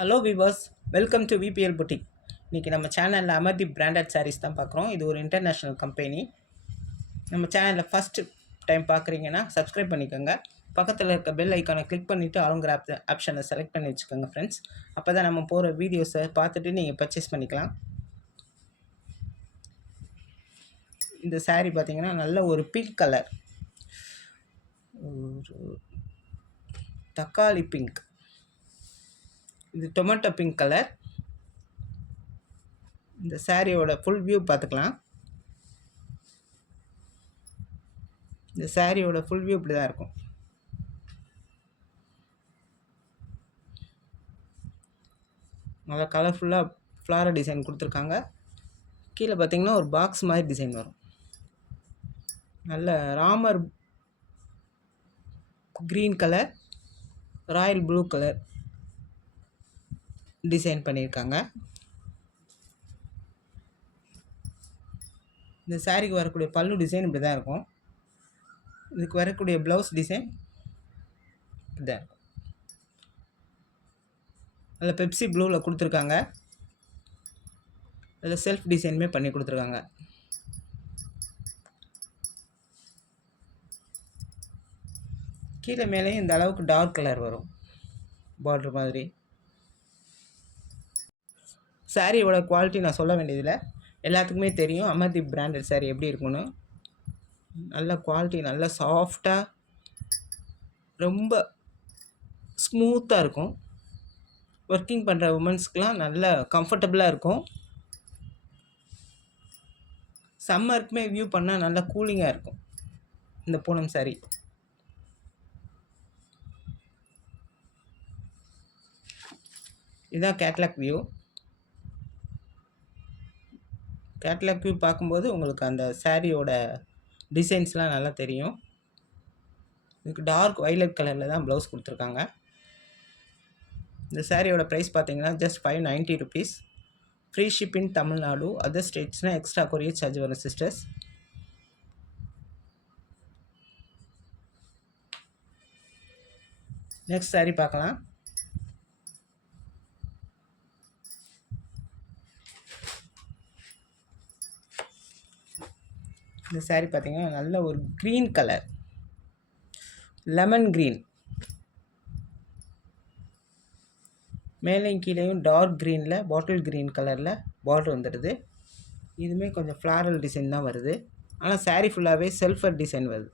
Hello viewers, welcome to VBL boutique. இன்றைக்கி நம்ம சேனலில் அமர்தீப் பிராண்டட் சாரீஸ் தான் பார்க்குறோம். இது ஒரு இன்டர்நேஷ்னல் கம்பெனி. நம்ம சேனலில் ஃபஸ்ட்டு டைம் பார்க்குறீங்கன்னா சப்ஸ்கிரைப் பண்ணிக்கோங்க. பக்கத்தில் இருக்க பெல் ஐக்கானை கிளிக் பண்ணிவிட்டு ஆளுங்கிற ஆப்ஷனை செலக்ட் பண்ணி வச்சுக்கோங்க ஃப்ரெண்ட்ஸ். அப்போ தான் நம்ம போகிற வீடியோஸை பார்த்துட்டு நீங்கள் பர்ச்சேஸ் பண்ணிக்கலாம். இந்த சாரீ பார்த்திங்கன்னா நல்ல ஒரு பிங்க் கலர், ஒரு தக்காளி பிங்க், இது டொமேட்டோ பிங்க் கலர். இந்த சாரியோட ஃபுல் வியூ பார்த்துக்கலாம். இந்த சாரியோட ஃபுல் வியூ இப்படி தான் இருக்கும். நல்லா கலர்ஃபுல்லாக ஃப்ளாரல் டிசைன் கொடுத்துருக்காங்க. கீழே பார்த்தீங்கன்னா ஒரு பாக்ஸ் மாதிரி டிசைன் வரும். நல்ல Ramar green colour, Royal blue colour design பண்ணியிருக்காங்க. இந்த சாரிக்கு வரக்கூடிய பல்லு டிசைன் இப்படி தான் இருக்கும். இதுக்கு வரக்கூடிய ப்ளவுஸ் டிசைன் இப்படி தான் இருக்கும். அதில் பெப்சி ப்ளூவில் கொடுத்துருக்காங்க. அதில் செல்ஃப் டிசைனுமே பண்ணி கொடுத்துருக்காங்க. கீழே மேலேயும் இந்த அளவுக்கு டார்க் கலர் வரும், பார்டர் மாதிரி. சாரியோட குவாலிட்டி நான் சொல்ல வேண்டியதில்லை, எல்லாத்துக்குமே தெரியும் அமர்தீப் பிராண்டட் சாரீ எப்படி இருக்குன்னு. நல்ல குவாலிட்டி, நல்ல சாஃப்டாக, ரொம்ப ஸ்மூத்தாக இருக்கும். ஒர்க்கிங் பண்ணுற உமன்ஸ்க்கெலாம் நல்ல கம்ஃபர்டபுளாக இருக்கும். சம்மருக்குமே வியூ பண்ணால் நல்லா கூலிங்காக இருக்கும் இந்த பூனம் சாரீ. இதுதான் கேட்லாக் வியூ. கேட்லாக் வியூ பார்க்கும்போது உங்களுக்கு அந்த சாரியோட டிசைன்ஸ்லாம் நல்லா தெரியும். இதுக்கு டார்க் வைலட் கலரில் தான் ப்ளவுஸ் கொடுத்துருக்காங்க. இந்த சாரியோட ப்ரைஸ் பார்த்தீங்கன்னா just 590 rupees. Free shipping Tamil Nadu. Other ஸ்டேட்ஸ்னால் எக்ஸ்ட்ரா கொரியர் சார்ஜ் வரும் சிஸ்டர்ஸ். நெக்ஸ்ட் சாரீ பார்க்கலாம். இந்த சாரீ பார்த்தீங்கன்னா நல்ல ஒரு க்ரீன் கலர், லெமன் க்ரீன், மேலேயும் கீழேயும் டார்க் க்ரீனில் பாட்டில் க்ரீன் கலரில் பார்டர் வந்துடுது. இதுவுமே கொஞ்சம் ஃப்ளாரல் டிசைன் தான் வருது, ஆனால் சாரீ ஃபுல்லாகவே செல்ஃபர் டிசைன் வருது.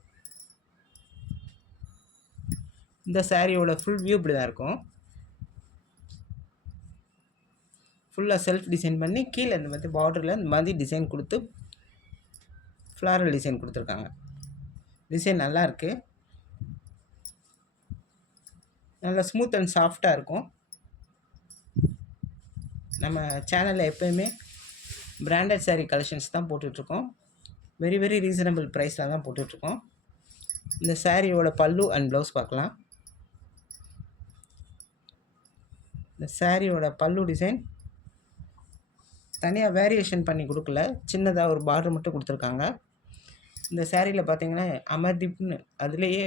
இந்த சாரியோட ஃபுல் வியூ இப்படி தான் இருக்கும். ஃபுல்லாக செல்ஃப் டிசைன் பண்ணி கீழே இந்த மாதிரி பார்டரில் இந்த மாதிரி டிசைன் கொடுத்து ஃப்ளாரல் டிசைன் கொடுத்துருக்காங்க. டிசைன் நல்லா இருக்குது, நல்லா ஸ்மூத் அண்ட் சாஃப்டாக இருக்கும். நம்ம சேனலில் எப்போயுமே பிராண்டட் சாரீ கலெக்ஷன்ஸ் தான் போட்டுட்ருக்கோம். வெரி வெரி ரீசனபிள் ப்ரைஸில் தான் போட்டுட்ருக்கோம். இந்த சாரியோட பல்லு அண்ட் ப்ளவுஸ் பார்க்கலாம். இந்த சாரியோட பல்லு டிசைன் தனியாக வேரியேஷன் பண்ணி கொடுக்கல, சின்னதாக ஒரு பார்டர் மட்டும் கொடுத்துருக்காங்க. இந்த சாரியில் பார்த்தீங்கன்னா அமர்தீப்னு அதுலேயே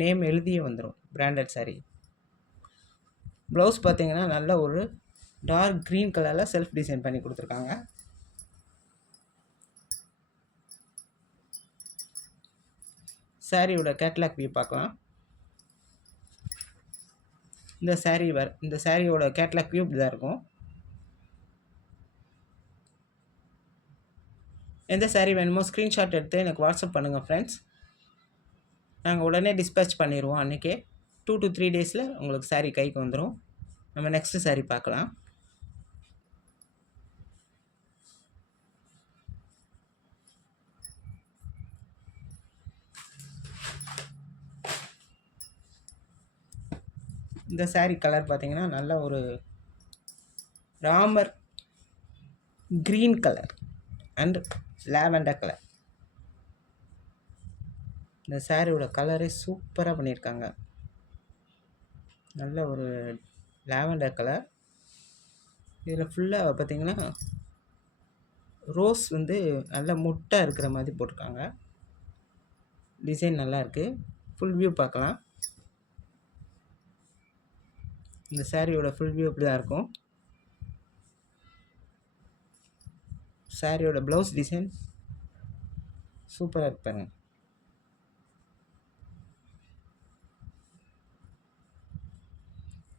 நேம் எழுதியே வந்துடும், பிராண்டட் சாரீ. ப்ளவுஸ் பார்த்தீங்கன்னா நல்ல ஒரு டார்க் க்ரீன் கலரில் செல்ஃப் டிசைன் பண்ணி கொடுத்துருக்காங்க. சாரியோட கேட்லாக் வியூ பார்க்கலாம். இந்த சாரியோட கேட்லாக் வியூ இப்படி தான் இருக்கும். எந்த சாரீ வேணுமோ ஸ்க்ரீன்ஷாட் எடுத்து எனக்கு வாட்ஸ்அப் பண்ணுங்கள் ஃப்ரெண்ட்ஸ். நாங்கள் உடனே டிஸ்பேச் பண்ணிடுவோம். அன்றைக்கே 2 to 3 days உங்களுக்கு சாரீ கைக்கு வந்துடும். நம்ம நெக்ஸ்ட்டு சாரீ பார்க்கலாம். இந்த சாரீ கலர் பார்த்தீங்கன்னா நல்ல ஒரு Ramar green colour and lavender colour. இந்த சாரியோட கலரே சூப்பராக பண்ணியிருக்காங்க. நல்ல ஒரு லாவெண்டர் கலர். இதில் ஃபுல்லாக பார்த்திங்கன்னா ரோஸ் வந்து நல்ல முட்டாக இருக்கிற மாதிரி போட்டிருக்காங்க. டிசைன் நல்லாயிருக்கு. ஃபுல் வியூ பார்க்கலாம். இந்த சாரியோட ஃபுல் வியூ இப்படி தான் இருக்கும். சாரியோட ப்ளவுஸ் டிசைன் சூப்பராக இருப்பாங்க.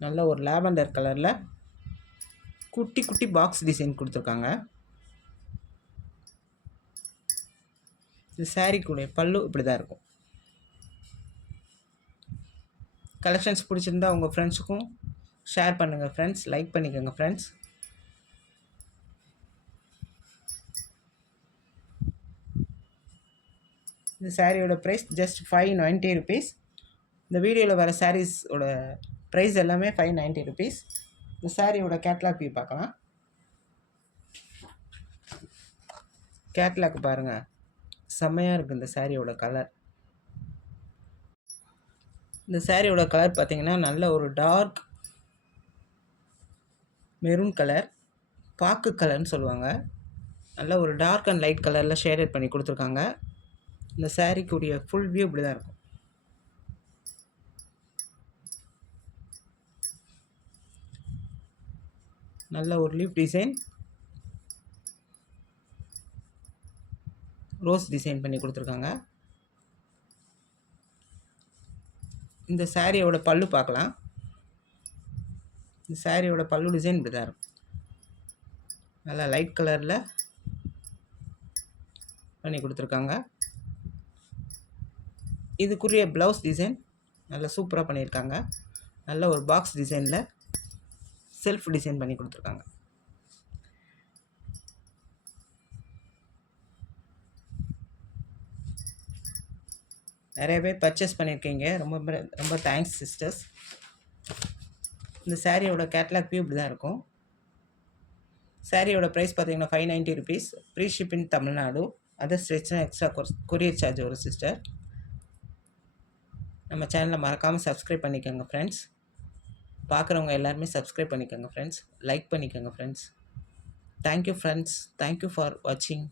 நல்ல ஒரு லாவெண்டர் கலரில் குட்டி குட்டி பாக்ஸ் டிசைன் கொடுத்துருக்காங்க. இந்த சாரீக்குடைய பல்லு இப்படி தான் இருக்கும். கலெக்ஷன்ஸ் பிடிச்சிருந்தா உங்கள் ஃப்ரெண்ட்ஸுக்கும் ஷேர் பண்ணுங்கள் ஃப்ரெண்ட்ஸ். லைக் பண்ணிக்கோங்க ஃப்ரெண்ட்ஸ். இந்த சாரியோட ப்ரைஸ் ஜஸ்ட் 590 rupees. இந்த வீடியோவில் வர சாரீஸோட ப்ரைஸ் எல்லாமே 590 rupees. இந்த சாரியோட கேட்லாக் வியூ பார்க்கலாம். கேட்லாக் பாருங்கள், செம்மையாக இருக்குது இந்த சாரியோட கலர். இந்த சாரியோட கலர் பார்த்திங்கன்னா நல்ல ஒரு டார்க் மெரூன் கலர், பாக்கு கலர்னு சொல்லுவாங்க. நல்ல ஒரு டார்க் அண்ட் லைட் கலரில் ஷேடட் பண்ணி கொடுத்துருக்காங்க. இந்த சாரீக்குரிய ஃபுல் வியூ இப்படி தான் இருக்கும். நல்ல ஒரு லீஃப் டிசைன், ரோஸ் டிசைன் பண்ணி கொடுத்துருக்காங்க. இந்த சாரியோட பல்லு பார்க்கலாம். இந்த சாரியோட பல்லு டிசைன் இப்படி தான் இருக்கும். நல்லா லைட் கலரில் பண்ணி கொடுத்துருக்காங்க. இதுக்குரிய ப்ளவுஸ் டிசைன் நல்லா சூப்பராக பண்ணியிருக்காங்க. நல்ல ஒரு பாக்ஸ் டிசைனில் செல்ஃப் டிசைன் பண்ணி கொடுத்துருக்காங்க. நிறைய பேர் பர்ச்சேஸ் பண்ணியிருக்கீங்க, ரொம்ப ரொம்ப தேங்க்ஸ் சிஸ்டர்ஸ். இந்த சாரியோட கேட்லாக் வியூ இப்படி தான் இருக்கும். சாரியோட ப்ரைஸ் பார்த்தீங்கன்னா 590 rupees. Free shipping Tamil Nadu. Other ஸ்டேட்ஸ்னால் எக்ஸ்ட்ரா கொரியர் சார்ஜ் ஒரு சிஸ்டர். நம்ம சேனலை மறக்காமல் சப்ஸ்கிரைப் பண்ணிக்கோங்க ஃப்ரெண்ட்ஸ். பார்க்குறவங்க எல்லாருமே சப்ஸ்கிரைப் பண்ணிக்கோங்க ஃப்ரெண்ட்ஸ். லைக் பண்ணிக்கோங்க friends. Thank you friends. Thank you for வாட்சிங்.